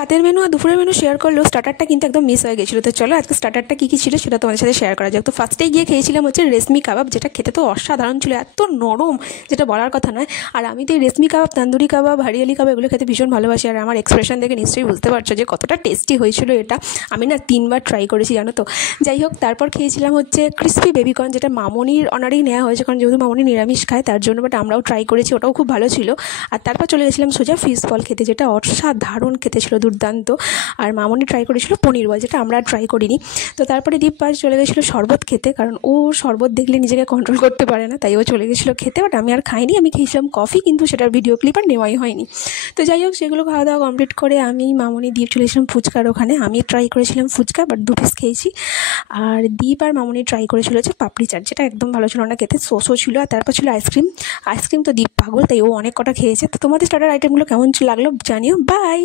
রাতের মেনু আর দুপুরের menu share করলেও স্টার্টারটা কিন্তু একদম মিস হয়ে গেছিলো। তো চলো আজকে স্টার্টারটা কী কী ছিল সেটা তোমাদের সাথে শেয়ার করা যাক। তো ফার্স্টেই গিয়ে খেয়েছিলাম হচ্ছে রেশমি কাবাব, যেটা খেতে তো অসাধারণ ছিল, এত নরম যেটা বলার কথা নয়। আর আমি তো এই রেশমি কাবাব, তান্দুরি কাবাব, হরিয়ালি কাবাব এগুলো খেতে ভীষণ ভালোবাসি। আর আমার এক্সপ্রেশন দেখে নিশ্চয়ই বুঝতে পারছো যে কতটা টেস্টি হয়েছিল এটা। আমি না 3বার ট্রাই করেছি জানো তো। যাই হোক, তারপর খেয়েছিলাম হচ্ছে ক্রিস্পি বেবিকর্ন, যেটা মামনির অনারেই নেওয়া হয়েছে, কারণ যেহেতু মামনি নিরামিষ খায় তার জন্য, বাট আমরাও ট্রাই করেছি, ওটাও খুব ভালো ছিল। আর তারপর চলে গেছিলাম সোজা ফিশ বল খেতে, যেটা অসাধারণ খেতে ছিল, দুর্দান্ত। আর মামনি ট্রাই করেছিল পনির বল, যেটা আমরা ট্রাই করিনি। তো তারপরে দীপ পাশ চলে গেছিলো শরবত খেতে, কারণ ও শরবত দেখলে নিজেকে কন্ট্রোল করতে পারে না, তাই ও চলে গেছিলো খেতে। বাট আমি আর খাইনি, আমি খেয়েছিলাম কফি, কিন্তু সেটার ভিডিও ক্লিপ আর নেওয়াই হয়নি। তো যাই হোক, সেগুলো খাওয়া দাওয়া কমপ্লিট করে আমি, মামনি, দীপ চলে গেছিলাম ফুচকার ওখানে। আমি ট্রাই করেছিলাম ফুচকা, বাট 2 পিস খেয়েছি। আর দীপ আর মামনি ট্রাই করেছিল হচ্ছে পাপড়ি চাট, যেটা একদম ভালো ছিল না খেতে, সোসও ছিল। আর তারপর ছিল আইসক্রিম। আইসক্রিম তো দীপ পাগল, তাই ও অনেক কটা খেয়েছে। তো তোমাদের স্টার্টার আইটেমগুলো কেমন লাগলো জানিও। বাই।